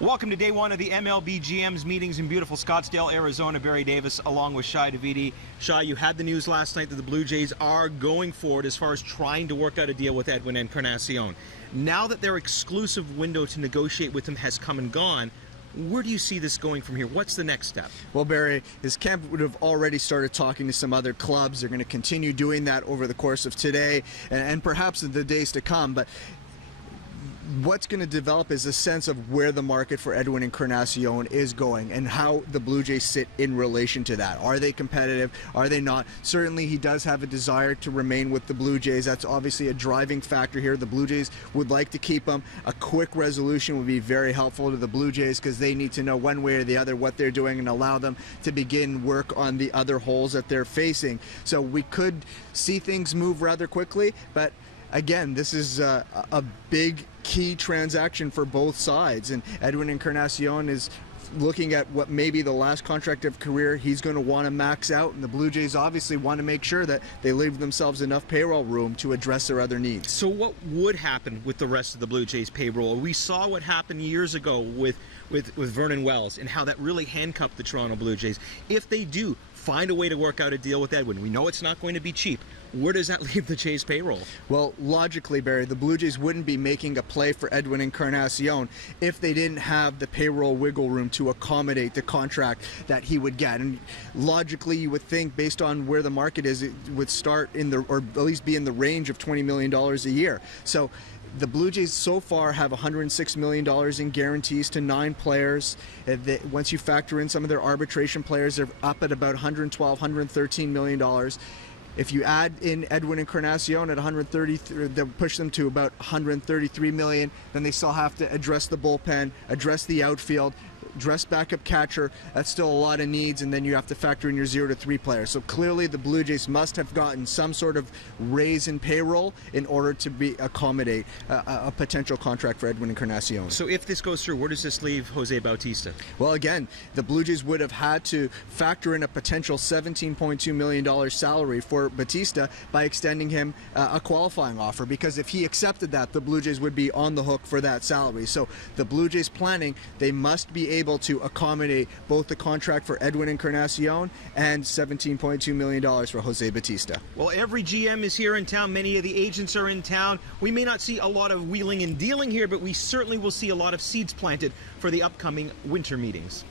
Welcome to day one of the MLB GM's meetings in beautiful Scottsdale, Arizona. Barry Davis along with Shi Davidi. Shi, you had the news last night that the Blue Jays are going forward as far as trying to work out a deal with Edwin Encarnacion. Now that their exclusive window to negotiate with him has come and gone, where do you see this going from here? What's the next step? Well, Barry, his camp would have already started talking to some other clubs. They're going to continue doing that over the course of today and perhaps in the days to come. But what's going to develop is a sense of where the market for Edwin Encarnacion is going and how the Blue Jays sit in relation to that. Are they competitive? Are they not? Certainly he does have a desire to remain with the Blue Jays. That's obviously a driving factor here. The Blue Jays would like to keep him. A quick resolution would be very helpful to the Blue Jays because they need to know one way or the other what they're doing and allow them to begin work on the other holes that they're facing. So we could see things move rather quickly, but again, this is a big key transaction for both sides, and Edwin Encarnacion is looking at what may be the last contract of career he's going to want to max out, and the Blue Jays obviously want to make sure that they leave themselves enough payroll room to address their other needs. So what would happen with the rest of the Blue Jays payroll? We saw what happened years ago with Vernon Wells and how that really handcuffed the Toronto Blue Jays. If they do find a way to work out a deal with Edwin, we know it's not going to be cheap. Where does that leave the Jays payroll? Well, logically, Barry, the Blue Jays wouldn't be making a play for Edwin Encarnacion if they didn't have the payroll wiggle room to accommodate the contract that he would get. And logically, you would think, based on where the market is, it would start in the, or at least be in the range of $20 million a year. So the Blue Jays so far have $106 million in guarantees to 9 players. Once you factor in some of their arbitration players, they're up at about $112, $113 million. If you add in Edwin Encarnacion at 133, they'll push them to about 133 million. Then they still have to address the bullpen, address the outfield, address backup catcher. That's still a lot of needs, and then you have to factor in your 0 to 3 players. So clearly the Blue Jays must have gotten some sort of raise in payroll in order to accommodate a potential contract for Edwin Encarnacion. So if this goes through, where does this leave Jose Bautista? Well, again, the Blue Jays would have had to factor in a potential $17.2 million salary for Bautista by extending him a qualifying offer, because if he accepted that, the Blue Jays would be on the hook for that salary. So the Blue Jays planning, they must be able to accommodate both the contract for Edwin Encarnacion and $17.2 million for Jose Bautista. Well, every GM is here in town. Many of the agents are in town. We may not see a lot of wheeling and dealing here, but we certainly will see a lot of seeds planted for the upcoming winter meetings.